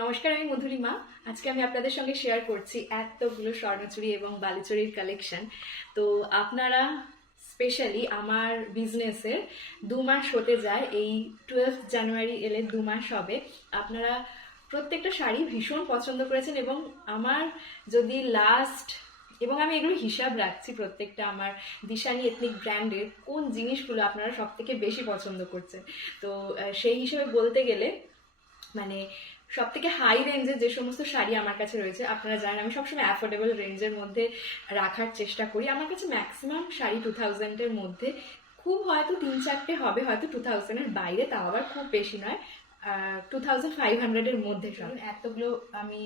নমস্কার, আমি মধুরিমা। আজকে আমি আপনাদের সঙ্গে শেয়ার করছি এতগুলো স্বর্ণচুরি এবং বালিচুরির কালেকশন তো আপনারা স্পেশালি আমার বিজনেসের দু মাস হতে যায়, এই টুয়েলভ জানুয়ারি এলে দু মাস হবে। আপনারা প্রত্যেকটা শাড়ি ভীষণ পছন্দ করেছেন এবং আমার যদি লাস্ট এবং আমি এগুলো হিসাব রাখছি প্রত্যেকটা আমার দিশানি এথনিক ব্র্যান্ডের কোন জিনিসগুলো আপনারা সব থেকে বেশি পছন্দ করছেন। তো সেই হিসেবে বলতে গেলে মানে সব থেকে হাই রেঞ্জের যে সমস্ত শাড়ি আমার কাছে রয়েছে আপনারা জানেন আমি সবসময় অ্যাফোর্ডেবল রেঞ্জের মধ্যে রাখার চেষ্টা করি। আমার কাছে ম্যাক্সিমাম শাড়ি টু থাউজেন্ডের মধ্যে খুব হয়তো তিন চারটে হবে হয়তো টু থাউজেন্ডের বাইরে তাও আবার খুব বেশি নয়। টু থাউজেন্ড ফাইভ হান্ড্রেডের মধ্যে এতগুলো আমি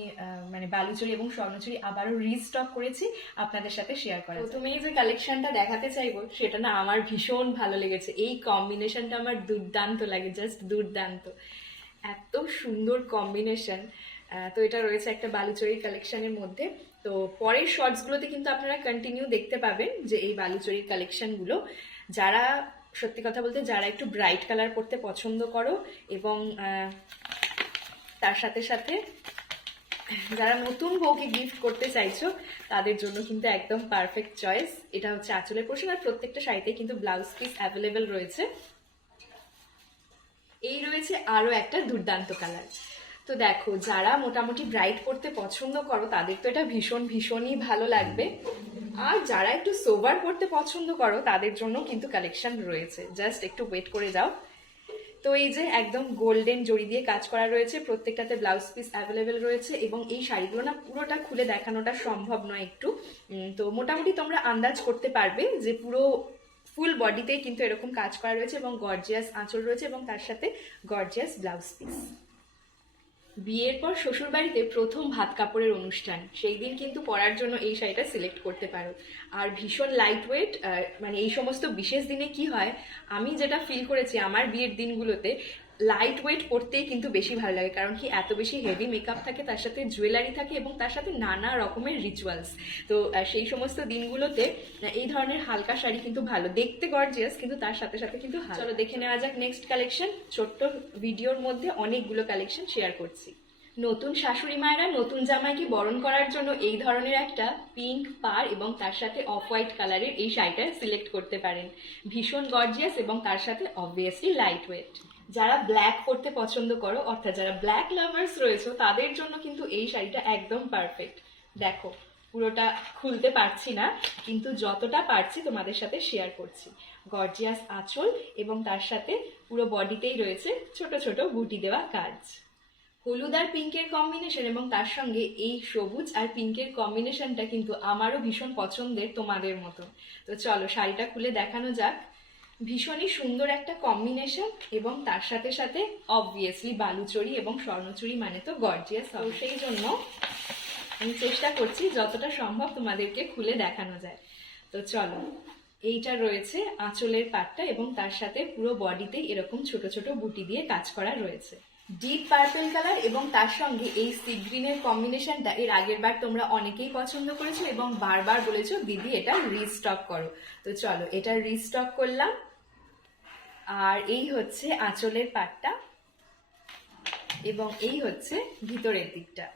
মানে বালুচুরি এবং স্বর্ণচুরি আবারও রিস্টক করেছি আপনাদের সাথে শেয়ার করা প্রথমে যে কালেকশনটা দেখাতে চাইব সেটা না আমার ভীষণ ভালো লেগেছে। এই কম্বিনেশনটা আমার দুর্দান্ত লাগে জাস্ট দুর্দান্ত। এত সুন্দর কম্বিনেশন তো এটা রয়েছে একটা বালুচরি কালেকশনের মধ্যে। তো পরের শর্টসগুলোতে কিন্তু আপনারা কন্টিনিউ দেখতে পাবেন যে এই বালুচরির কালেকশনগুলো যারা, সত্যি কথা বলতে যারা একটু ব্রাইট কালার পরতে পছন্দ করো এবং তার সাথে সাথে যারা নতুন বউকে গিফট করতে চাইছো, তাদের জন্য কিন্তু একদম পারফেক্ট চয়েস এটা হচ্ছে আঁচলের পোর্শন আর প্রত্যেকটা শাড়িতে কিন্তু ব্লাউজ পিস অ্যাভেলেবেল রয়েছে। এই রয়েছে আরও একটা দুর্দান্ত কালার তো দেখো, যারা মোটামুটি ব্রাইট পড়তে পছন্দ করো, তাদের তো এটা ভীষণ, ভীষণই ভালো লাগবে। আর যারা একটু সোবার পড়তে পছন্দ করো, তাদের জন্য কিন্তু কালেকশন রয়েছে। জাস্ট একটু ওয়েট করে যাও। তো এই যে একদম গোল্ডেন জড়ি দিয়ে কাজ করা রয়েছে, প্রত্যেকটাতে ব্লাউজ পিস অ্যাভেলেবেল রয়েছে এবং এই শাড়িগুলো না পুরোটা খুলে দেখানোটা সম্ভব নয় একটু। তো মোটামুটি তোমরা আন্দাজ করতে পারবে যে পুরো ফুল বডিতে কিন্তু এরকম কাজ করা রয়েছে এবং গর্জিয়াস আঁচল রয়েছে এবং তার সাথে গর্জিয়াস ব্লাউজ পিস বিয়ের পর শ্বশুর বাড়িতে প্রথম ভাত কাপড়ের অনুষ্ঠান। সেই দিন কিন্তু পরার জন্য এই শাড়িটা সিলেক্ট করতে পারো। আর ভীষণ লাইট ওয়েট মানে এই সমস্ত বিশেষ দিনে কি হয়, আমি যেটা ফিল করেছি আমার বিয়ের দিনগুলোতে লাইট ওয়েট করতেই কিন্তু বেশি ভালো লাগে, কারণ কি এত বেশি হেভি মেকআপ থাকে, তার সাথে জুয়েলারি থাকে এবং তার সাথে নানা রকমের রিচুয়ালস তো সেই সমস্ত দিনগুলোতে এই ধরনের হালকা শাড়ি কিন্তু ভালো। দেখতে গর্জিয়াস কিন্তু তার সাথে সাথে কিন্তু। চলো দেখে নেওয়া যাক নেক্সট কালেকশন ছোট্ট ভিডিওর মধ্যে অনেকগুলো কালেকশন শেয়ার করছি। নতুন শাশুড়ি মায়েরা নতুন জামাইকে বরণ করার জন্য এই ধরনের একটা পিঙ্ক পার এবং তার সাথে অফ হোয়াইট কালারের এই শাড়িটা সিলেক্ট করতে পারেন। ভীষণ গর্জিয়াস এবং তার সাথে অবভিয়াসলি লাইট ওয়েট যারা ব্ল্যাক পরতে পছন্দ করো, অর্থাৎ যারা ব্ল্যাক লাভার্স রয়েছে, তাদের জন্য কিন্তু এই শাড়িটা একদম পারফেক্ট দেখো, পুরোটা খুলতে পারছি না, কিন্তু যতটা পারছি তোমাদের সাথে শেয়ার করছি। গর্জিয়াস আঁচল এবং তার সাথে পুরো বডিতেই রয়েছে ছোট ছোট বুটি দেওয়া কাজ। হলুদ আর পিঙ্কের কম্বিনেশন এবং তার সঙ্গে এই সবুজ আর পিঙ্কের কম্বিনেশনটা কিন্তু আমারও ভীষণ পছন্দের তোমাদের মতো। তো চলো শাড়িটা খুলে দেখানো যাক। ভীষণই সুন্দর একটা কম্বিনেশন এবং তার সাথে সাথে অবভিয়াসলি বালুচরি এবং স্বর্ণচুরি মানে তো গর্জিয়াস তো সেই জন্য আমি চেষ্টা করছি যতটা সম্ভব তোমাদেরকে খুলে দেখানো যায়। তো চলো, এইটা রয়েছে আঁচলের পাটটা এবং তার সাথে পুরো বডিতে এরকম ছোট ছোট বুটি দিয়ে কাজ করা রয়েছে। ডিপ পার্পল কালার এবং তার সঙ্গে এই সি গ্রিনের কম্বিনেশনটা এর আগের বার তোমরা অনেকেই পছন্দ করেছ এবং বারবার বলেছ, দিদি, এটা রিস্টক করো। তো চলো, এটা রিস্টক করলাম। আর এই হচ্ছে আঁচলের পাটটা এবং এই হচ্ছে ভিতরের দিকটা।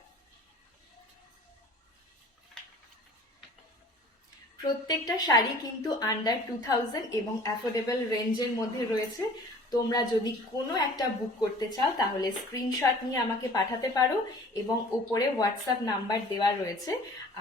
প্রত্যেকটা শাড়ি কিন্তু আন্ডার টু থাউজেন্ড এবং অ্যাফোর্ডেবল রেঞ্জের মধ্যে রয়েছে। তোমরা যদি কোনো একটা বুক করতে চাও, তাহলে স্ক্রিনশট নিয়ে আমাকে পাঠাতে পারো এবং ওপরে হোয়াটসঅ্যাপ নাম্বার দেওয়া রয়েছে।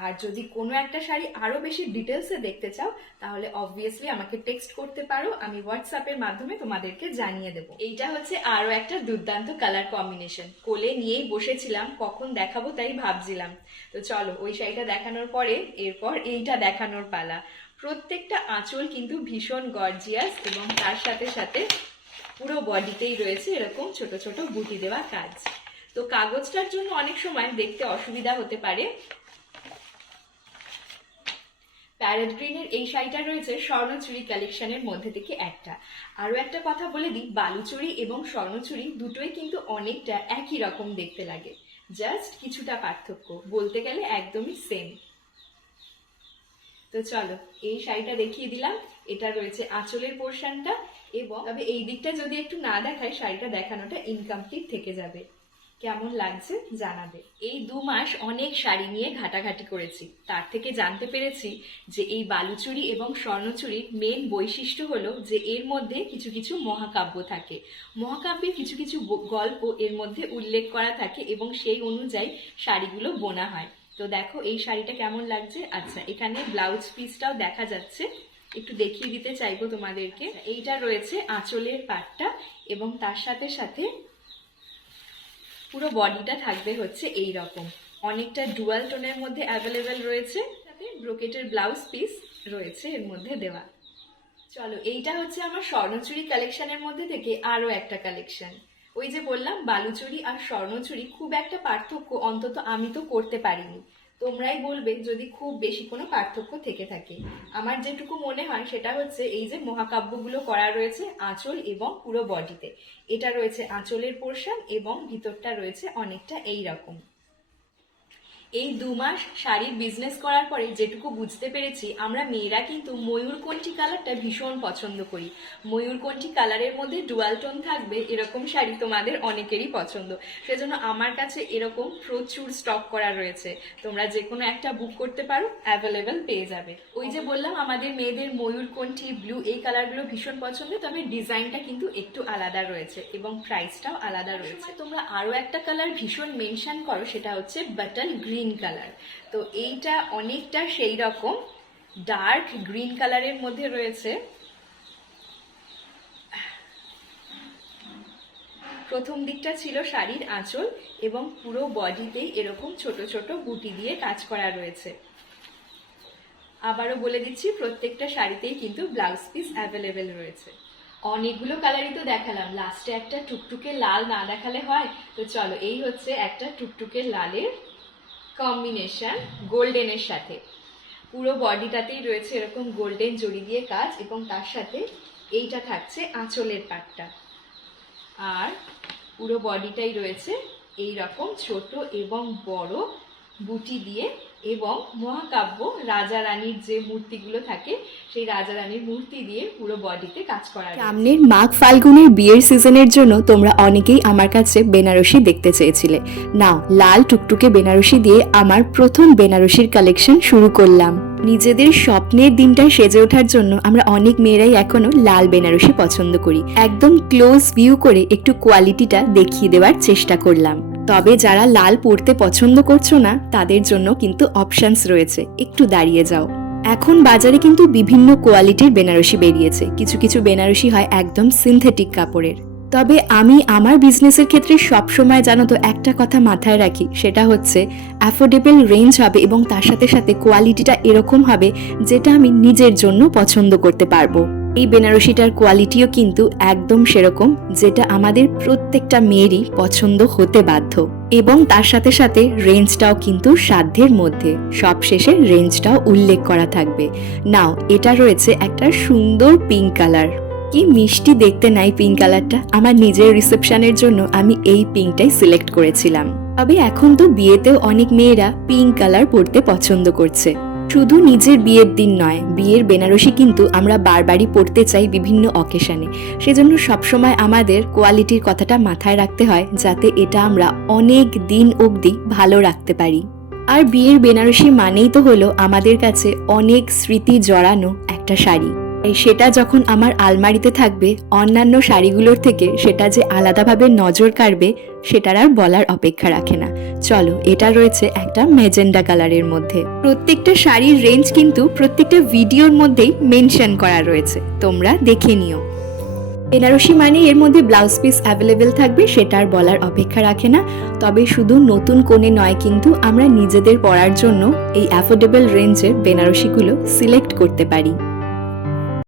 আর যদি কোনো একটা শাড়ি আরও বেশি ডিটেলসে দেখতে চাও, তাহলে অবভিয়াসলি আমাকে টেক্সট করতে পারো, আমি হোয়াটসঅ্যাপের মাধ্যমে তোমাদেরকে জানিয়ে দেবো। এইটা হচ্ছে আরও একটা দুর্দান্ত কালার কম্বিনেশন কোলে নিয়েই বসেছিলাম, কখন দেখাবো তাই ভাবছিলাম। তো চলো, ওই শাড়িটা দেখানোর পরে, এরপর এইটা দেখানোর পালা। প্রত্যেকটা আঁচল কিন্তু ভীষণ গর্জিয়াস এবং তার সাথে সাথে পুরো বডিতেই রয়েছে এরকম ছোট ছোট বুটি দেওয়া কাজ। তো কাগজটার জন্য অনেক সময় দেখতে অসুবিধা হতে পারে। প্যারেট গ্রিনের এই শাড়িটা রয়েছে স্বর্ণচুরি কালেকশনের মধ্যে থেকে একটা। আরও একটা কথা বলে দিই, বালুচুরি এবং স্বর্ণচুরি দুটোই কিন্তু অনেকটা একই রকম দেখতে লাগে। জাস্ট কিছুটা পার্থক্য, বলতে গেলে একদমই সেম তো চলো, এই শাড়িটা দেখিয়ে দিলাম। এটা রয়েছে আঁচলের পোর্শনটা এবং তবে এই দিকটা যদি একটু না দেখায় শাড়িটা দেখানোটা ইনকমপ্লিট থেকে যাবে। কেমন লাগছে জানাবে। এই দু মাস অনেক শাড়ি নিয়ে ঘাটাঘাটি করেছি। তার থেকে জানতে পেরেছি যে এই বালুচুরি এবং স্বর্ণচুরির মেন বৈশিষ্ট্য হলো যে এর মধ্যে কিছু কিছু মহাকাব্য থাকে। মহাকাব্যে কিছু কিছু গল্প এর মধ্যে উল্লেখ করা থাকে এবং সেই অনুযায়ী শাড়িগুলো বোনা হয়। তো দেখো এই শাড়িটা কেমন লাগছে? আচ্ছা এখানে ব্লাউজ পিসটাও দেখা যাচ্ছে। একটু দেখিয়ে দিতে চাইব তোমাদেরকে। এইটা রয়েছে আঁচলের পাটটা এবং তার সাথে সাথে পুরো বডিটা থাকবে হচ্ছে এই রকম অনেকটা ডুয়াল টোনের মধ্যে অ্যাভেলেবেল রয়েছে সাথে ব্রোকেটের ব্লাউজ পিস রয়েছে এর মধ্যে দেওয়া। চলো এইটা হচ্ছে আমার স্বর্ণচুরি কালেকশনের মধ্যে থেকে আরও একটা কালেকশন। ওই যে বললাম বালুচুরি আর স্বর্ণচুরি খুব একটা পার্থক্য অন্তত আমি তো করতে পারিনি। তোমরাই বলবে যদি খুব বেশি কোনো পার্থক্য থেকে থাকে। আমার যেটুকু মনে হয় সেটা হচ্ছে এই যে মহাকাব্যগুলো করা রয়েছে আঁচল এবং পুরো বডিতে। এটা রয়েছে আঁচলের পোর্শন এবং ভিতরটা রয়েছে অনেকটা এই রকম এই দু মাস শাড়ির বিজনেস করার পরে যেটুকু বুঝতে পেরেছি, আমরা মেয়েরা কিন্তু ময়ূরকণ্ঠী কালারটা ভীষণ পছন্দ করি। ময়ূরকণ্ঠী কালারের মধ্যে ডুয়াল টোন থাকবে, এরকম শাড়ি তোমাদের অনেকেরই পছন্দ। সেজন্য আমার কাছে এরকম প্রচুর স্টক করা রয়েছে। তোমরা যে কোনো একটা বুক করতে পারো অ্যাভেলেবেল পেয়ে যাবে। ওই যে বললাম, আমাদের মেয়েদের ময়ূরকণ্ঠী ব্লু এই কালারগুলো ভীষণ পছন্দ, তবে ডিজাইনটা কিন্তু একটু আলাদা রয়েছে এবং প্রাইসটাও আলাদা রয়েছে। তোমরা আরও একটা কালার ভীষণ মেনশন করো, সেটা হচ্ছে বাটল গ্রিন কালার তো এইটা অনেকটা সেই রকম ডার্ক গ্রিন কালারের মধ্যে রয়েছে। প্রথম দিকটা ছিল শাড়ির আঁচল এবং পুরো বডিতেই এরকম ছোট ছোট বুটি দিয়ে কাজ করা রয়েছে। আবারও বলে দিচ্ছি, প্রত্যেকটা শাড়িতেই কিন্তু ব্লাউজ পিস অ্যাভেলেবেল রয়েছে। অনেকগুলো কালারই তো দেখালাম। লাস্টে একটা টুকটুকে লাল না দেখালে হয়? তো চলো, এই হচ্ছে একটা টুকটুকে লালের কম্বিনেশন গোল্ডেনের সাথে। পুরো বডিটাতেই রয়েছে এরকম গোল্ডেন জড়ি দিয়ে কাজ এবং তার সাথে এইটা থাকছে আঁচলের পাটটা। আর পুরো বডিটাই রয়েছে এই রকম ছোট এবং বড় বুটি দিয়ে এবং মহাকাব্য রাজা রানীর যে মূর্তিগুলো থাকে, সেই রাজা রানীর মূর্তি দিয়ে পুরো বডিতে কাজ করা সামনের মাঘ ফাল্গুনের বিয়ের সিজনের জন্য তোমরা অনেকেই আমার কাছে বেনারসি দেখতে চেয়েছিলে। নাও, লাল টুকটুকে বেনারসি দিয়ে আমার প্রথম বেনারসির কালেকশন শুরু করলাম। নিজেদের স্বপ্নের দিনটা সেজে ওঠার জন্য আমরা অনেক মেয়েরাই এখনও লাল বেনারসি পছন্দ করি। একদম ক্লোজ ভিউ করে একটু কোয়ালিটিটা দেখিয়ে দেওয়ার চেষ্টা করলাম। তবে যারা লাল পরতে পছন্দ করছ না, তাদের জন্য কিন্তু অপশানস রয়েছে। একটু দাঁড়িয়ে যাও। এখন বাজারে কিন্তু বিভিন্ন কোয়ালিটির বেনারসি বেরিয়েছে। কিছু কিছু বেনারসি হয় একদম সিনথেটিক কাপড়ের। তবে আমি আমার বিজনেসের ক্ষেত্রে সবসময় জানো তো একটা কথা মাথায় রাখি, সেটা হচ্ছে অ্যাফোর্ডেবল রেঞ্জ হবে এবং তার সাথে সাথে কোয়ালিটিটা এরকম হবে যেটা আমি নিজের জন্য পছন্দ করতে পারব। এই বেনারসিটার কোয়ালিটিও কিন্তু একদম সেরকম যেটা আমাদের প্রত্যেকটা মেয়েরই পছন্দ হতে বাধ্য। এবং তার সাথে সাথে রেঞ্জটাও কিন্তু সাধ্যের মধ্যে, সবশেষে রেঞ্জটাও উল্লেখ করা থাকবে। নাও, এটা রয়েছে একটা সুন্দর পিঙ্ক কালার কি মিষ্টি দেখতে নাই পিঙ্ক কালারটা আমার নিজের রিসেপশনের জন্য আমি এই পিঙ্কটাই সিলেক্ট করেছিলাম। তবে এখন তো বিয়েতেও অনেক মেয়েরা পিঙ্ক কালার পরতে পছন্দ করছে। শুধু নিজের বিয়ের দিন নয়, বিয়ের বেনারসি কিন্তু আমরা বারবারই পড়তে চাই বিভিন্ন অকেশনে সেজন্য সবসময় আমাদের কোয়ালিটির কথাটা মাথায় রাখতে হয়, যাতে এটা আমরা অনেক দিন অবধি ভালো রাখতে পারি। আর বিয়ের বেনারসি মানেই তো হলো আমাদের কাছে অনেক স্মৃতি জড়ানো একটা শাড়ি। সেটা যখন আমার আলমারিতে থাকবে, অন্যান্য শাড়িগুলোর থেকে সেটা যে আলাদাভাবে নজর কাড়বে, সেটার আর বলার অপেক্ষা রাখে না। চলো, এটা রয়েছে একটা মেজেন্ডা কালারের মধ্যে। প্রত্যেকটা শাড়ির রেঞ্জ কিন্তু প্রত্যেকটা ভিডিওর মধ্যেই মেনশন করা রয়েছে। তোমরা দেখে নিও। বেনারসি মানে এর মধ্যে ব্লাউজ পিস অ্যাভেলেবেল থাকবে, সেটা আর বলার অপেক্ষা রাখে না। তবে শুধু নতুন কোণে নয় কিন্তু আমরা নিজেদের পরার জন্য এই অ্যাফোর্ডেবল রেঞ্জের বেনারসিগুলো সিলেক্ট করতে পারি।